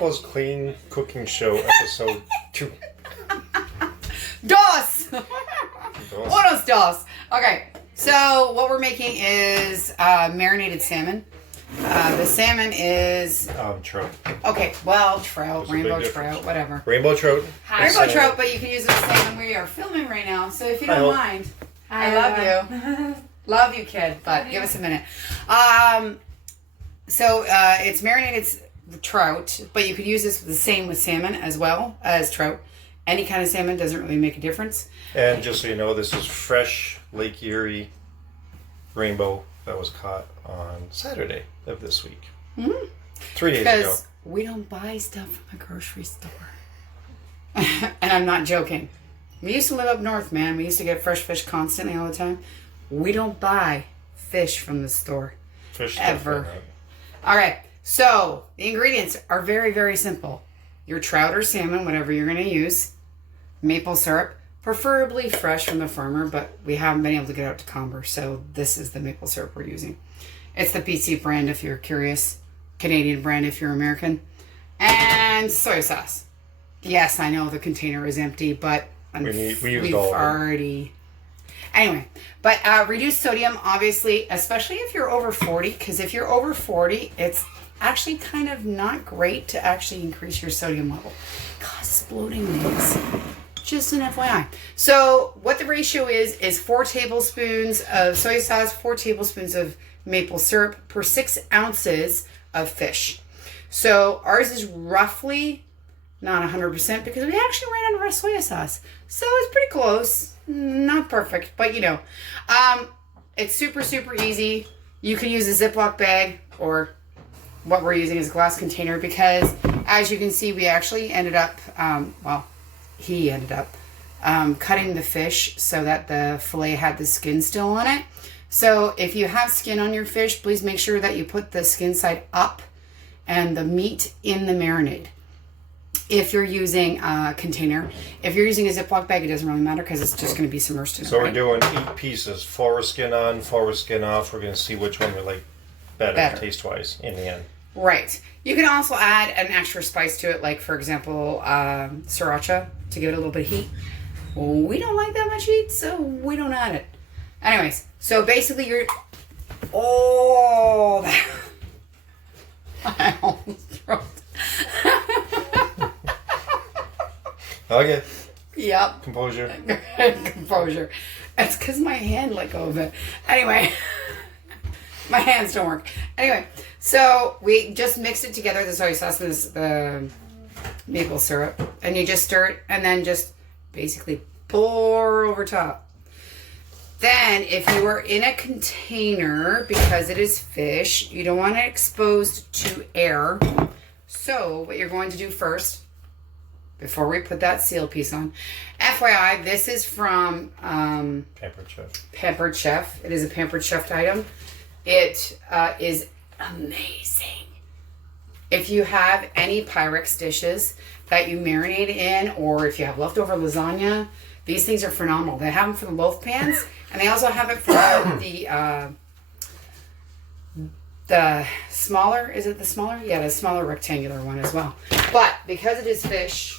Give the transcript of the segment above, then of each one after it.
Was Clean Cooking Show episode 2. Dos! Unos dos. Okay, so what we're making is marinated salmon. The salmon is... trout. Okay, well, trout, There's a rainbow big trout, difference. whatever. Rainbow trout. Rainbow trout, but you can use the salmon we are filming right now. So if you don't mind, I love you. Love you, kid, but give us a minute. So it's marinated trout, but you could use this the same with salmon as well as trout. Any kind of salmon doesn't really make a difference. And just so you know, this is fresh Lake Erie rainbow that was caught on Saturday of this week. Mm-hmm. 3 days ago. Because we don't buy stuff from a grocery store. And I'm not joking. We used to live up north, man. We used to get fresh fish constantly all the time. We don't buy fish from the store. Fish ever. All right. So the ingredients are very, very simple. Your trout or salmon, whatever you're going to use. Maple syrup, preferably fresh from the farmer, but we haven't been able to get out to Comber, so this is the maple syrup we're using. It's the PC brand if you're curious. Canadian brand if you're American. And soy sauce. Yes, I know the container is empty, but we've already... Anyway, but reduced sodium, obviously, especially if you're over 40, because if you're over 40, it's actually kind of not great to actually increase your sodium level. It causes bloating things. Just an FYI. So what the ratio is 4 tablespoons of soy sauce, 4 tablespoons of maple syrup per 6 ounces of fish. So ours is roughly not 100% because we actually ran out of our soy sauce. So it's pretty close. Not perfect, but you know. It's super, super easy. You can use a Ziploc bag, or what we're using is a glass container, because as you can see, we actually ended up, he ended up cutting the fish so that the fillet had the skin still on it. So if you have skin on your fish, please make sure that you put the skin side up and the meat in the marinade. If you're using a container, if you're using a Ziploc bag, it doesn't really matter because it's just going to be submerged in it. So we're doing 8 pieces, 4 skin on, 4 skin off. We're going to see which one we like better. Taste-wise in the end. Right. You can also add an extra spice to it, like, for example, sriracha to give it a little bit of heat. We don't like that much heat, so we don't add it. Anyways, so basically you're... Oh, I almost broke. Okay. Yep. Composure. Composure. It's because my hand let go of it. Anyway, my hands don't work. Anyway, so we just mixed it together, the soy sauce and the maple syrup, and you just stir it and then just basically pour over top. Then, if you are in a container, because it is fish, you don't want it exposed to air. So, what you're going to do first, before we put that seal piece on, FYI, this is from Pampered Chef. Pampered Chef. It is a Pampered Chef item. It is amazing. If you have any Pyrex dishes that you marinate in, or if you have leftover lasagna, these things are phenomenal. They have them for the loaf pans, and they also have it for the smaller, is it the smaller? Yeah, the smaller rectangular one as well. But because it is fish,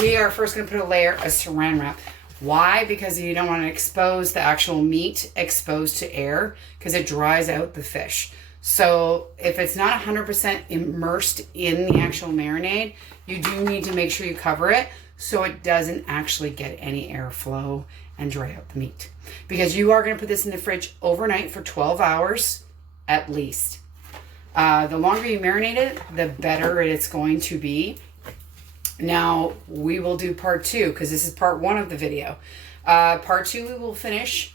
we are first going to put a layer of saran wrap. Why? Because you don't want to expose the actual meat exposed to air, because it dries out the fish. So if it's not 100% immersed in the actual marinade, you do need to make sure you cover it so it doesn't actually get any airflow and dry out the meat. Because you are going to put this in the fridge overnight for 12 hours at least. The longer you marinate it, the better it's going to be. Now, we will do part 2, because this is part 1 of the video. Part 2 we will finish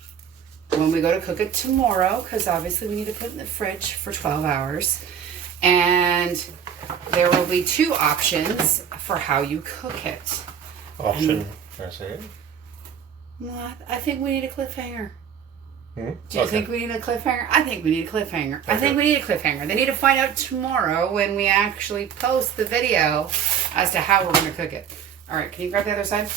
when we go to cook it tomorrow, because obviously we need to put it in the fridge for 12 hours. And there will be 2 options for how you cook it. Option, can I say it? Well, I think we need a cliffhanger. Hmm? Do you think we need a cliffhanger? I think we need a cliffhanger. Okay. I think we need a cliffhanger. They need to find out tomorrow when we actually post the video as to how we're going to cook it. All right, can you grab the other side?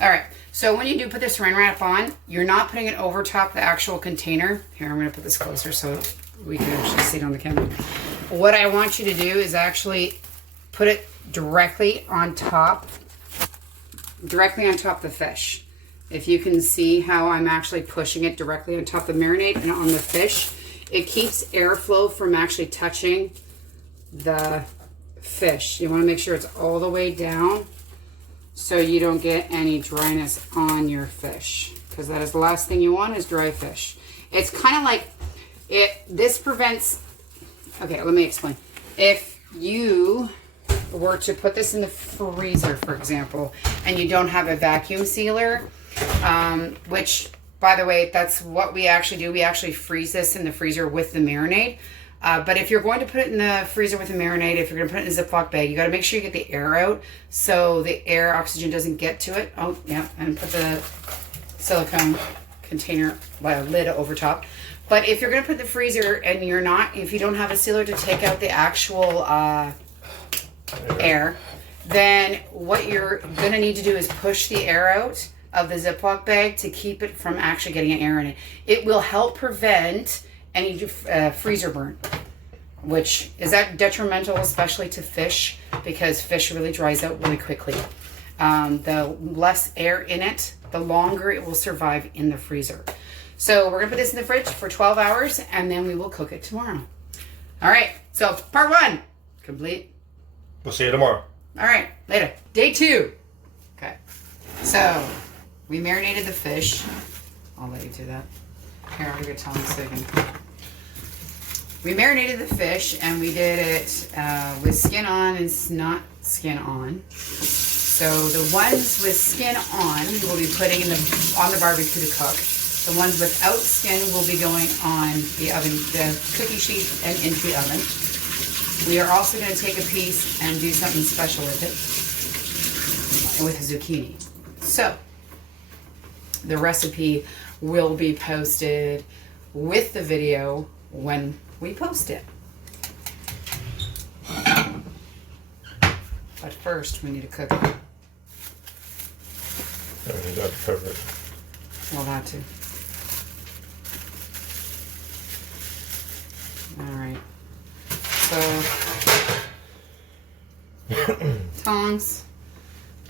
All right, so when you do put the saran wrap on, you're not putting it over top the actual container. Here, I'm going to put this closer so we can actually see it on the camera. what I want you to do is actually put it directly on top of the fish. If you can see how I'm actually pushing it directly on top of the marinade and on the fish, it keeps airflow from actually touching the fish. You want to make sure it's all the way down so you don't get any dryness on your fish, because that is the last thing you want is dry fish. It's kind of like this prevents, okay, let me explain. If you were to put this in the freezer, for example, and you don't have a vacuum sealer, which, by the way, that's what we actually do. We actually freeze this in the freezer with the marinade. But if you're going to put it in the freezer with the marinade, if you're going to put it in a Ziploc bag, you got to make sure you get the air out so the air oxygen doesn't get to it. Oh, yeah, and put the silicone container lid over top. But if you're going to put it in the freezer and if you don't have a sealer to take out the actual air, then what you're going to need to do is push the air out of the Ziploc bag to keep it from actually getting air in it. It will help prevent any freezer burn, which is detrimental, especially to fish, because fish really dries out really quickly. The less air in it, the longer it will survive in the freezer. So we're gonna put this in the fridge for 12 hours and then we will cook it tomorrow. All right, so part 1 complete. We'll see you tomorrow. All right, later. Day 2. Okay, so we marinated the fish. I'll let you do that. Here, I'll give you a tongue so you can. We marinated the fish and we did it with skin on and not skin on. So the ones with skin on, we will be putting on the barbecue to cook. The ones without skin will be going on the oven, the cookie sheet, and into the oven. We are also going to take a piece and do something special with it, with zucchini. So the recipe will be posted with the video when we post it. But first, we need to cook it. You got to cover it. Well, that too. All right. So, tongs.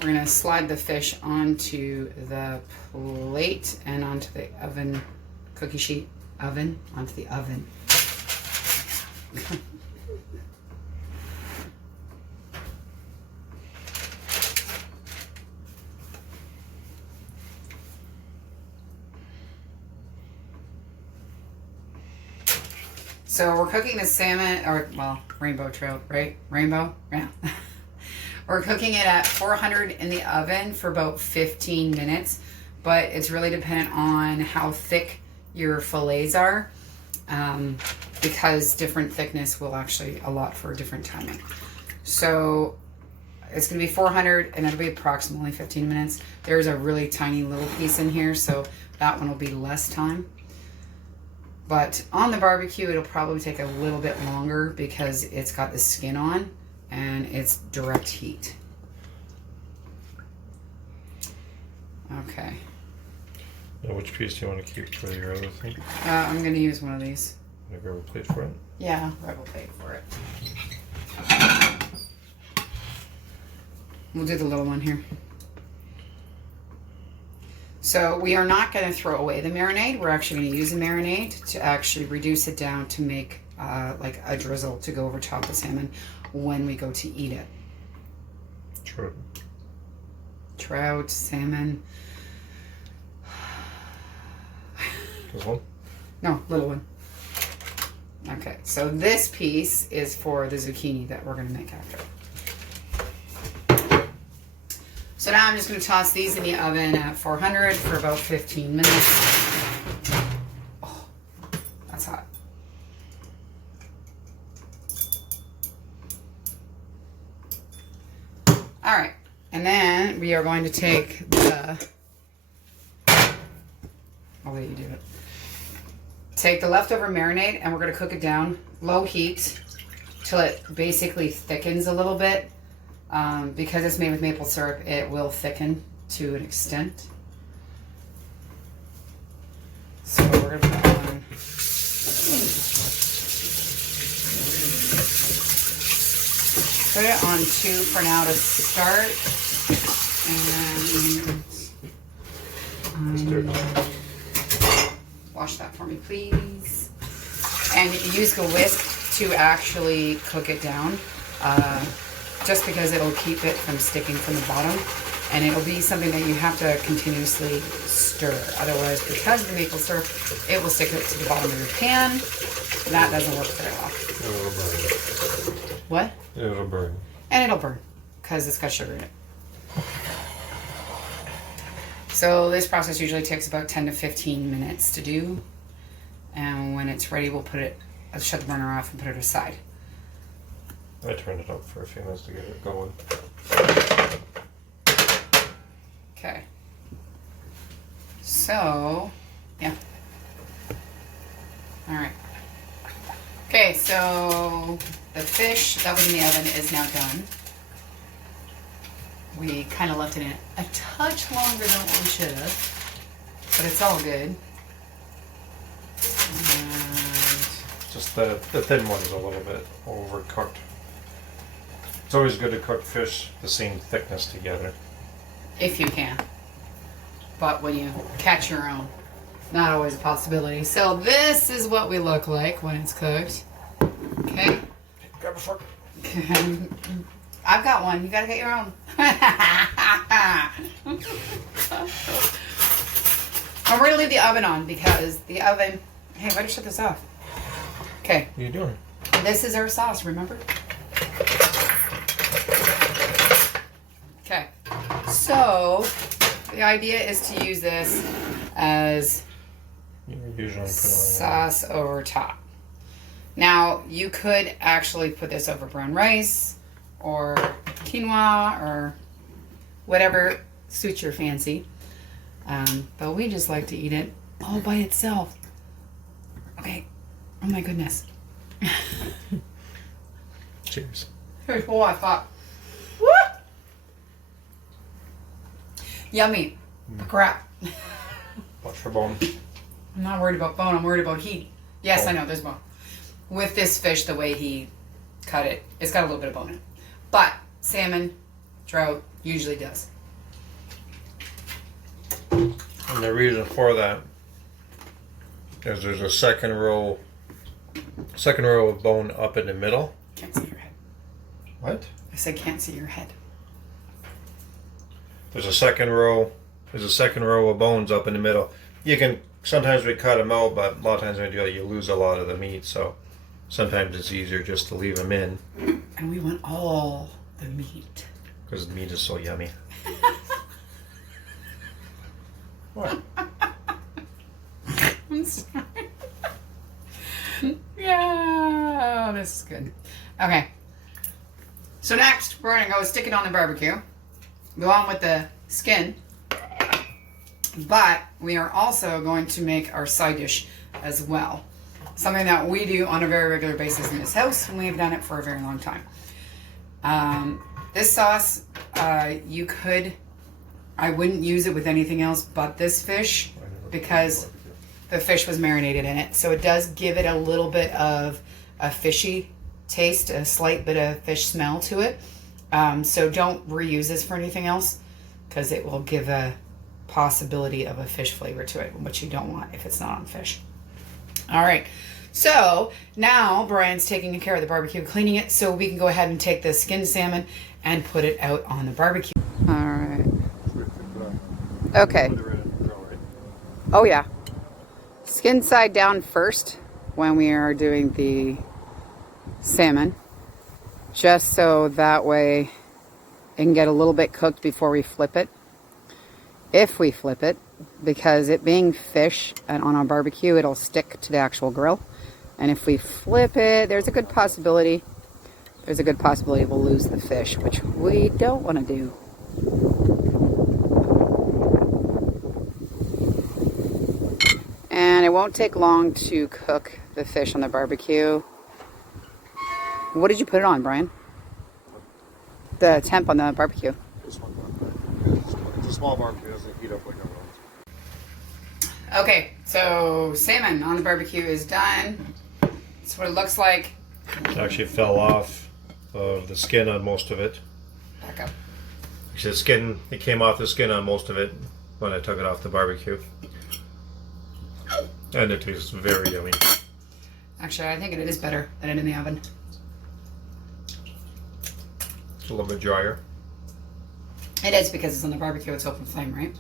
We're going to slide the fish onto the plate and onto the oven, cookie sheet oven, onto the oven. So we're cooking the salmon, or well, rainbow trout, right? Rainbow? Yeah. We're cooking it at 400 in the oven for about 15 minutes, but it's really dependent on how thick your fillets are, because different thickness will actually allot for different timing. So it's going to be 400 and it'll be approximately 15 minutes. There's a really tiny little piece in here, so that one will be less time. But on the barbecue, it'll probably take a little bit longer because it's got the skin on and it's direct heat. Okay. Now, which piece do you want to keep for your other thing? I'm going to use one of these. Can I grab a plate for it? Yeah, grab a plate for it. We'll do the little one here. So we are not going to throw away the marinade. We're actually going to use the marinade to actually reduce it down to make like a drizzle to go over top of the salmon when we go to eat it. Trout. Trout, salmon. This one? No, little one. Okay, so this piece is for the zucchini that we're going to make after. So now I'm just going to toss these in the oven at 400 for about 15 minutes. Oh, that's hot. All right, and then we are going to take the, I'll let you do it. Take the leftover marinade and we're going to cook it down low heat till it basically thickens a little bit. Because it's made with maple syrup, it will thicken to an extent. So we're going to put on Put it on 2 for now to start. And wash that for me, please. And use the whisk to actually cook it down, just because it'll keep it from sticking from the bottom. And it'll be something that you have to continuously stir. Otherwise, because of the maple syrup, it will stick it to the bottom of your pan. And that doesn't work very well. It'll burn. What? It'll burn. And it'll burn because it's got sugar in it. So this process usually takes about 10 to 15 minutes to do. And when it's ready, we'll shut the burner off and put it aside. I turned it up for a few minutes to get it going. Okay. So, yeah. All right. Okay, so the fish that was in the oven is now done. We kind of left it in a touch longer than what we should have, but it's all good. And Just the thin one's a little bit overcooked. It's always good to cook fish the same thickness together. if you can. But when you catch your own, not always a possibility. So this is what we look like when it's cooked. Okay. Grab a fork. I've got one. You gotta get your own. And we're gonna leave the oven on because the oven. Hey, why did you shut this off? Okay. What are you doing? This is our sauce, remember? Okay. So the idea is to use this as You usually put it sauce over top. Now, you could actually put this over brown rice or quinoa or whatever suits your fancy. But we just like to eat it all by itself. Okay. Oh my goodness. Cheers. Here's what I thought. What? Yummy. Crap. Watch for bone. I'm not worried about bone. I'm worried about heat. Yes, Oh. I know. There's bone. With this fish, the way he cut it, it's got a little bit of bone in it. But salmon, trout usually does. And the reason for that is there's a second row of bone up in the middle. Can't see your head. What? I said can't see your head. There's a second row of bones up in the middle. You can sometimes we cut them out, but a lot of times when you do that, you lose a lot of the meat. So sometimes it's easier just to leave them in And we want all the meat. because the meat is so yummy. What? I'm sorry. Yeah, oh, this is good. Okay. So next, we're gonna go stick it on the barbecue. Go on with the skin. But we are also going to make our side dish as well. Something that we do on a very regular basis in this house, and we have done it for a very long time. This sauce, I wouldn't use it with anything else but this fish because the fish was marinated in it. So it does give it a little bit of a fishy taste, a slight bit of fish smell to it. So don't reuse this for anything else because it will give a possibility of a fish flavor to it, which you don't want if it's not on fish. All right. So now Brian's taking care of the barbecue, cleaning it, so we can go ahead and take the skinned salmon and put it out on the barbecue. All right. Okay. Oh yeah. Skin side down first when we are doing the salmon, just so that way it can get a little bit cooked before we flip it. If we flip it, because it being fish and on our barbecue, it'll stick to the actual grill. And if we flip it, there's a good possibility we'll lose the fish, which we don't want to do. And it won't take long to cook the fish on the barbecue. What did you put it on, Brian? The temp on the barbecue. It's a small barbecue, it doesn't heat up like everyone. Okay, so salmon on the barbecue is done. That's what it looks like. It actually fell off of the skin on most of it. Back up. The skin, it came off the skin on most of it when I took it off the barbecue. And it tastes very yummy. Actually, I think it is better than it in the oven. It's a little bit drier. It is because it's on the barbecue, it's open flame, right?